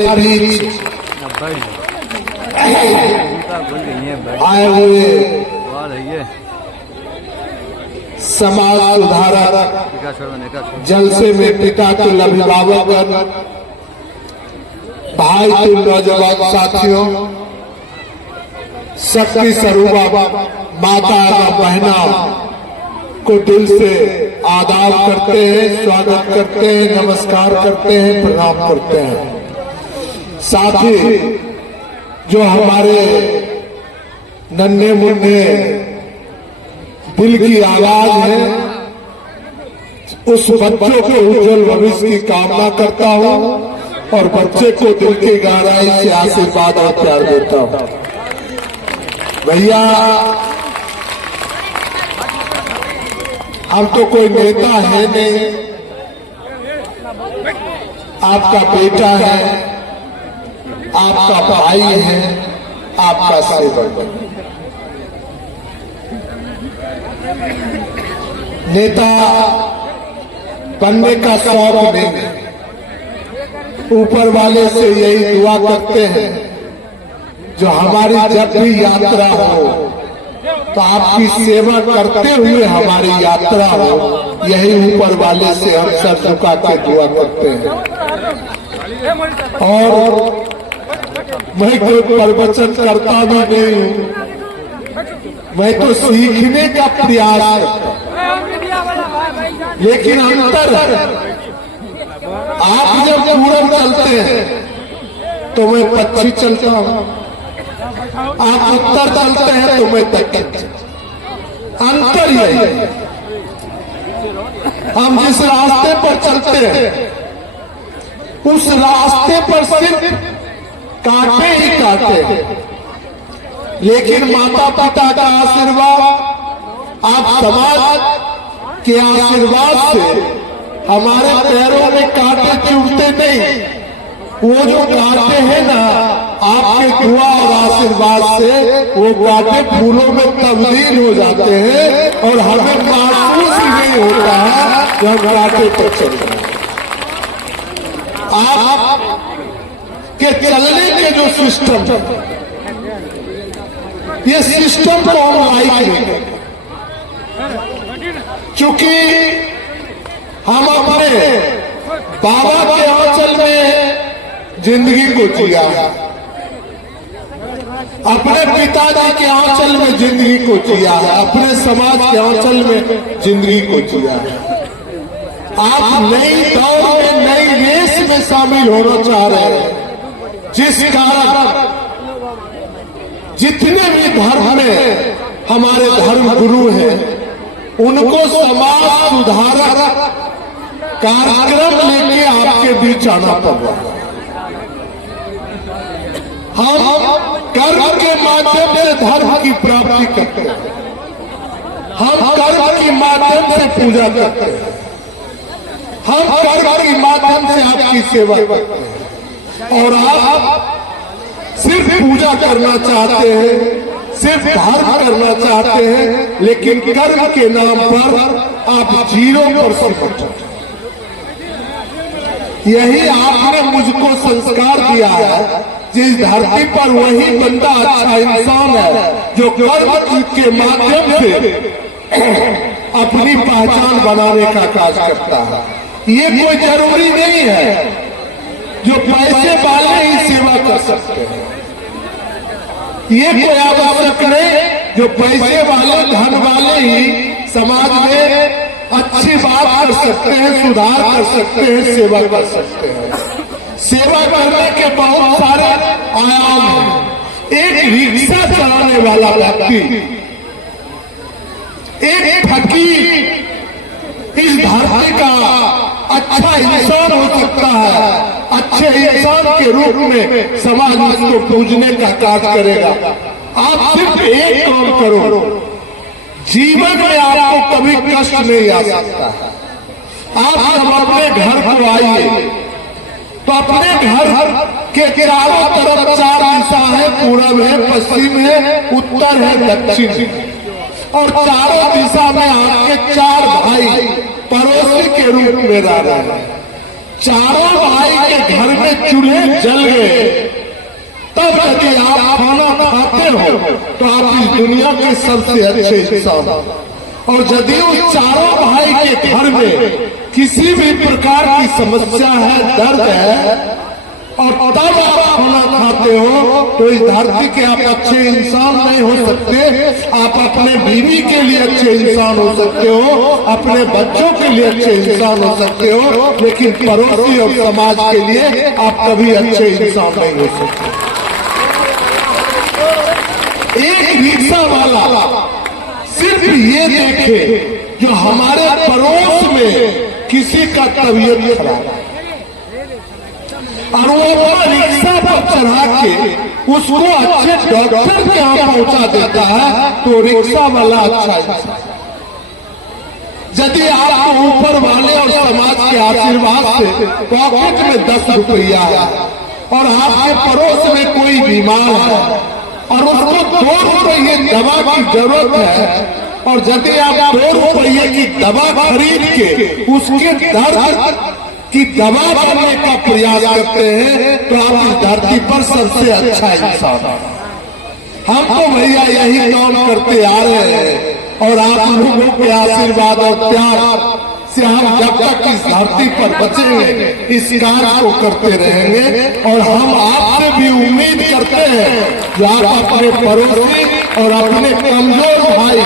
हमारे बीच आए हुए समाज सुधारक, जलसे में पिता तुल्य अभिभावक, भाई तुल्य नौजवान साथियों, शक्ति स्वरूपा माता और बहना को दिल से आदाब करते हैं, स्वागत करते हैं, नमस्कार करते हैं, प्रणाम करते हैं। साथ ही जो हमारे नन्हे मुन्ने दिल की आवाज है, उस बच्चों के उज्जवल भविष्य की कामना करता हूँ और बच्चे को दिल की गहराई से आशीर्वाद और प्यार देता हूँ। भैया, हम तो कोई नेता है नहीं, आपका बेटा है, आपका भाई है, आपका सेवक। नेता बनने का शौक नहीं, ऊपर वाले से यही दुआ करते हैं जो हमारी जब भी यात्रा हो तो आपकी सेवा करते हुए हमारी यात्रा हो, यही ऊपर वाले से हम सर झुका के दुआ करते हैं। और मैं कोई प्रवचन करता भी नहीं हूँ, मैं तो सीखने का प्रयास करता हूँ। लेकिन अंतर, आप जब पूरब चलते हैं तो मैं पश्चिम चलता हूँ, आप उत्तर चलते हैं तो मैं दक्षिण। अंतर यही है, हम जिस रास्ते पर चलते हैं उस रास्ते पर सिर्फ कांटे ही कांटे हैं, लेकिन माता पिता का आशीर्वाद, आप समाज के आशीर्वाद से हमारे पैरों में कांटे चुभते नहीं। वो जो कांटे हैं ना, आपके दुआ और आशीर्वाद से वो कांटे फूलों में तब्दील हो जाते हैं और हमें महसूस ही नहीं होता है जब कांटे पर चलते हैं। आप के चलने के जो सिस्टम, ये सिस्टम को हम लाइक नहीं, क्योंकि हम अपने बाबा के आंचल में जिंदगी को जिया, अपने पिताजी के आंचल में जिंदगी को जिया है, अपने समाज के आंचल में जिंदगी को जिया है। आप नई दौर में, नई रेस में शामिल होना चाह रहे हैं, जिस कारण जितने भी धर्म में हमारे धर्म गुरु हैं, उनको समाज सुधारक कार्यक्रम लेके आपके बीच आना पड़ रहा है। हम कर्म के माध्यम से धर्म की प्राप्ति करते हैं, हम कर्म के माध्यम से पूजा करते हैं, हम कर्म के माध्यम से आपकी सेवा करते हैं। और आप सिर्फ पूजा करना चाहते हैं, सिर्फ धर्म करना चाहते हैं, लेकिन कर्म के नाम पर आप 0%। यही आपने मुझको संस्कार दिया है, जिस धरती पर वही बंदा अच्छा इंसान है जो कर्म के माध्यम से अपनी पहचान बनाने का कार्य करता है। ये कोई जरूरी नहीं है जो पैसे वाले ही सेवा कर सकते हैं, ये कोई आवश्यक नहीं जो पैसे वाले, धन वाले ही समाज में अच्छी बात कर सकते हैं, सुधार कर सकते हैं, सेवा कर सकते हैं। सेवा करने के बहुत सारे आयाम हैं। एक रिक्शा चलाने वाला व्यक्ति, एक फकीर इस धरती का अच्छा इंसान हो सकता है, अच्छे इंसान के रूप में समाज उसको पूजने का कार्य करेगा। आप सिर्फ एक काम करो, जीवन में आपको कभी कष्ट नहीं आ सकता है। आप जब अपने घर को आइए तो अपने घर के चारों तरफ 4 दिशा है, पूरब है, पश्चिम है, उत्तर है, दक्षिण है, और चारों दिशा में आपके 4 भाई पड़ोसी के रूप में रह रहे हैं। चारों भाई के घर में चूल्हे जल गए, तब यदि आप खाना खाते हो तो आप इस दुनिया के सबसे अच्छे इंसान हो। और यदि उस चारों भाई के घर में किसी भी प्रकार की समस्या है, दर्द है, और तब आप खाना खाते हो तो इस धरती के आप अच्छे इंसान नहीं हो सकते। आप अपने बीवी के लिए अच्छे इंसान हो सकते हो, अपने बच्चों के लिए अच्छे इंसान हो सकते हो, लेकिन पड़ोसी और समाज के लिए आप कभी अच्छे इंसान नहीं हो सकते। एक रिक्शा वाला सिर्फ ये देखे जो हमारे पड़ोस में किसी का तबीयत खराब है और वो अपना रिक्शा पर चढ़ा के उसको अच्छे डॉक्टर के यहाँ पहुंचा देता है, तो रिक्शा वाला अच्छा है। यदि आपको ऊपर वाले और समाज के आशीर्वाद से पॉकेट में 10 रुपया है और आपके पड़ोस में कोई बीमार है और उसको 2 रुपये दवा की जरूरत है, और यदि आप 2 रुपये की दवा खरीद के उसके दर्द की दवा करने का प्रयास करते हैं, तो आप इस धरती पर सबसे अच्छा इंसान है। हम तो भैया यही काम करते आ रहे हैं, और आप लोगों के आशीर्वाद और प्यार से हम जब तक इस धरती पर बचेंगे इस कार्य को करते रहेंगे। और हम आपसे भी उम्मीद करते हैं कि आप अपने पड़ोसी और अपने कमजोर भाई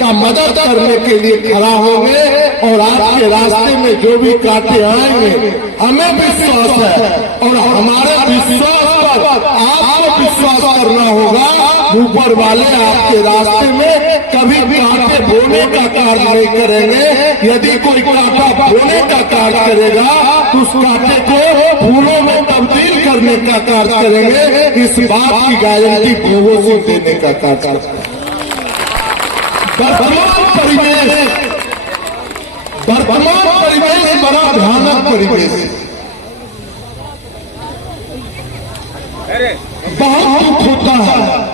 का मदद करने के लिए खड़ा होंगे, और आपके रास्ते में जो भी कांटे आएंगे हमें विश्वास है, और हमारे विश्वास पर आपको विश्वास करना होगा। ऊपर वाले आपके रास्ते में कभी भी कांटे बोने का कार्य नहीं करेंगे। यदि कोई कांटा बोने का कार्य करेगा तो उस कांटे को फूलों में तब्दील करने का कार्य करेंगे। इस बात की गारंटी लोगों को देने का कार्य करेंगे। वर्तमान परिवेश बड़ा भयानक परिवेश, बहुत दुख होता है।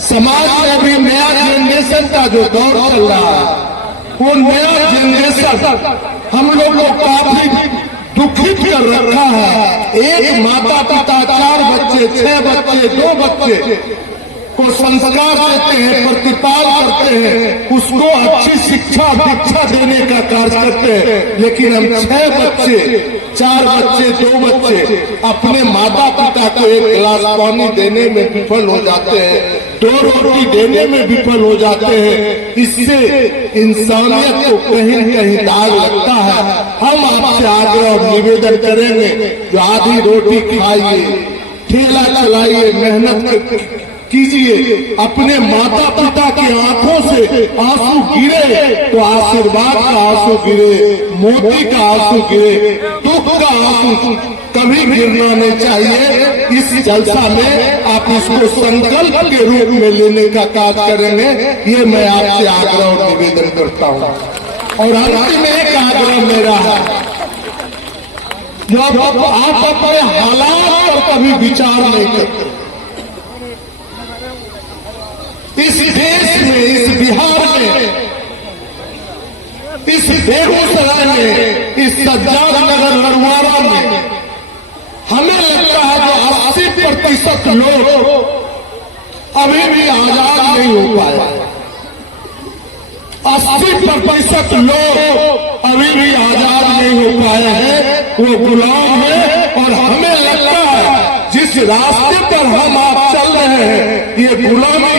समाज में अभी नया जनरेशन का जो दौर चल रहा है, वो नया जनरेशन हम लोग को काफी दुखित कर रखा है। एक माता पिता 4 बच्चे, 6 बच्चे, 2 बच्चे को संस्कार देते हैं, प्रतिपाल करते हैं, उसको अच्छी शिक्षा दीक्षा देने का कार्य करते हैं, लेकिन हम 6 बच्चे, 4 बच्चे, 2 बच्चे अपने माता पिता को 1 गिलास पानी देने में विफल हो जाते हैं, 2 रोटी देने में विफल हो जाते हैं। इससे इंसानियत को कहीं न कहीं दाग लगता है। हम आपसे आग्रह और निवेदन करेंगे, जो आधी रोटी खाइए, ठेला चलाइए, मेहनत कीजिए, अपने माता पिता की आंखों से आंसू गिरे तो आशीर्वाद का आंसू गिरे, मोती का आंसू गिरे, दुख का आंसू कभी गिरना नहीं चाहिए। इस जलसा में आप इसको संकल्प के रूप में लेने का कार्य करेंगे, ये मैं आपसे आग्रह और निवेदन करता हूँ। और अंतिम एक आग्रह मेरा है, जब आप अपने हालात पर कभी विचार नहीं करते, इस देश में, इस बिहार में, इस बेगूसराय में, इस सज्जादनगर नरवाड़ा में हमें लगता है जो 80% लोग अभी भी आजाद नहीं हो पाए। 80% लोग अभी भी आजाद नहीं हो पाए हैं, वो गुलाम है। और हमें लगता है जिस रास्ते पर हम आप चल रहे हैं, ये गुलामी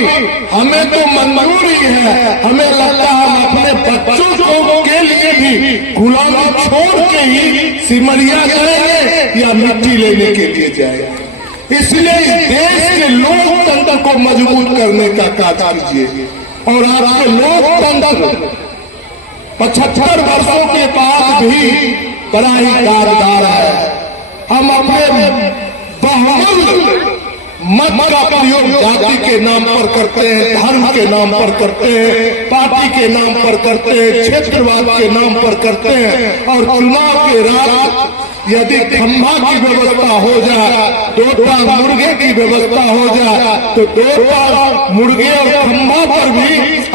हमें तो मंजूरी है। हमें लगता है हम अपने बच्चों के लिए भी गुलामी छोड़ के ही सिमरिया जाएंगे या मिट्टी लेने के लिए जाएंगे। इसलिए इस देश के लोकतंत्र को मजबूत करने का कार्य कीजिए। और आपके लोकतंत्र 75 वर्षों के बाद भी बड़ा ही कारगर है। हम अपने बहुमूल्य मत का प्रयोग जाति के नाम पर करते हैं, धर्म के नाम पर करते हैं, पार्टी के नाम पर करते हैं, क्षेत्रवाद के नाम पर करते हैं। और चुनाव के रात यदि खंभा की व्यवस्था हो जाए, 2 मुर्गे की व्यवस्था हो जाए, तो 2 मुर्गे और खंभा पर भी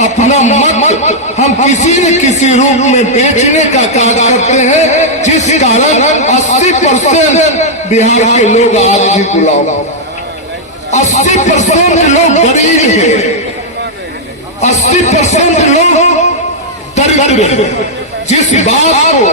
अपना मत हम किसी न किसी रूप में बेचने का कार्य करते हैं। जिस कारण 80% बिहार के लोग आज भी गुलाम, 80% लोग गरीब हैं, 80% लोग दरिद्र। जिस बात को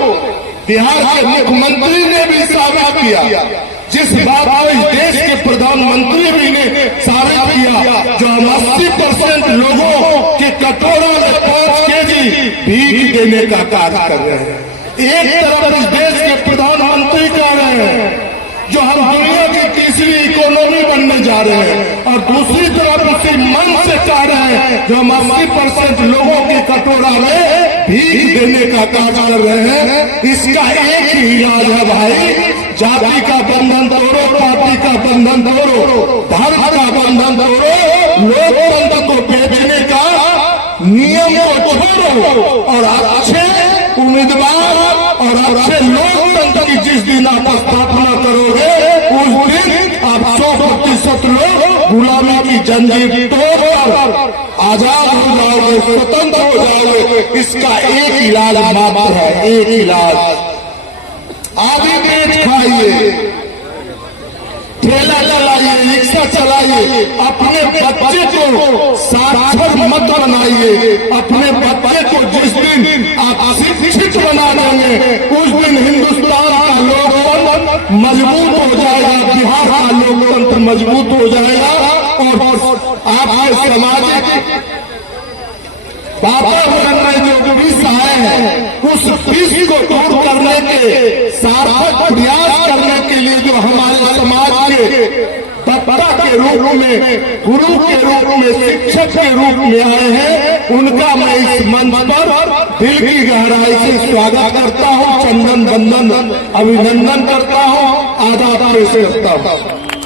बिहार के मुख्यमंत्री ने भी साबित किया, जिस बात को इस देश के प्रधानमंत्री भी ने साबित किया, जो हम 80% लोगों के कटोरा में 5 केजी भीख देने का कार्य कर रहे हैं। एक तरफ इस देश के प्रधानमंत्री कह रहे हैं जो हम दुनिया की तीसरी इकोनॉमी बनने जा रहे हैं, और दूसरी तरफ उसी मन से कह रहे हैं जो हम 80% लोगों के कटोरा में भीख देने का कार्य कर रहे हैं। इसका एक ही इलाज है भाई, जाति का बंधन तोड़ो, पार्टी का बंधन तोड़ो, धर्म का बंधन तोड़ो, लोकतंत्र को बेचने का नियम को छोड़ो, और अच्छे उम्मीदवार और अच्छे लोकतंत्र की जिस दिन आप स्थापना करोगे उस दिन आप 100% लोग गुलामी की जंजीर तोड़कर आजाद हो जाओगे, स्वतंत्र हो जाओगे। इसका एक इलाज मात्र है, एक इलाज, आदि पेट खाइए, ठेला चलाइए, रिक्शा चलाइए, अपने बच्चे को साक्षर मत बनाइए। अपने बच्चे को जिस दिन आप शिक्षित बना देंगे उस दिन हिंदुस्तान का लोकतंत्र मजबूत हो जाएगा, बिहार का लोकतंत्र मजबूत हो जाएगा, और आपके सामाजिक वातावरण में जो विष आए हैं उस विष को दूर करने के सार्थक प्रयास करने के लिए जो हमारे समाज के वक्ता के रूप में, गुरु के रूप में, शिक्षक के रूप में आए हैं, उनका मैं इस मंच पर दिल की गहराई से स्वागत करता हूं, चंदन वंदन अभिनंदन करता हूं, आदाब पेश करता हूं।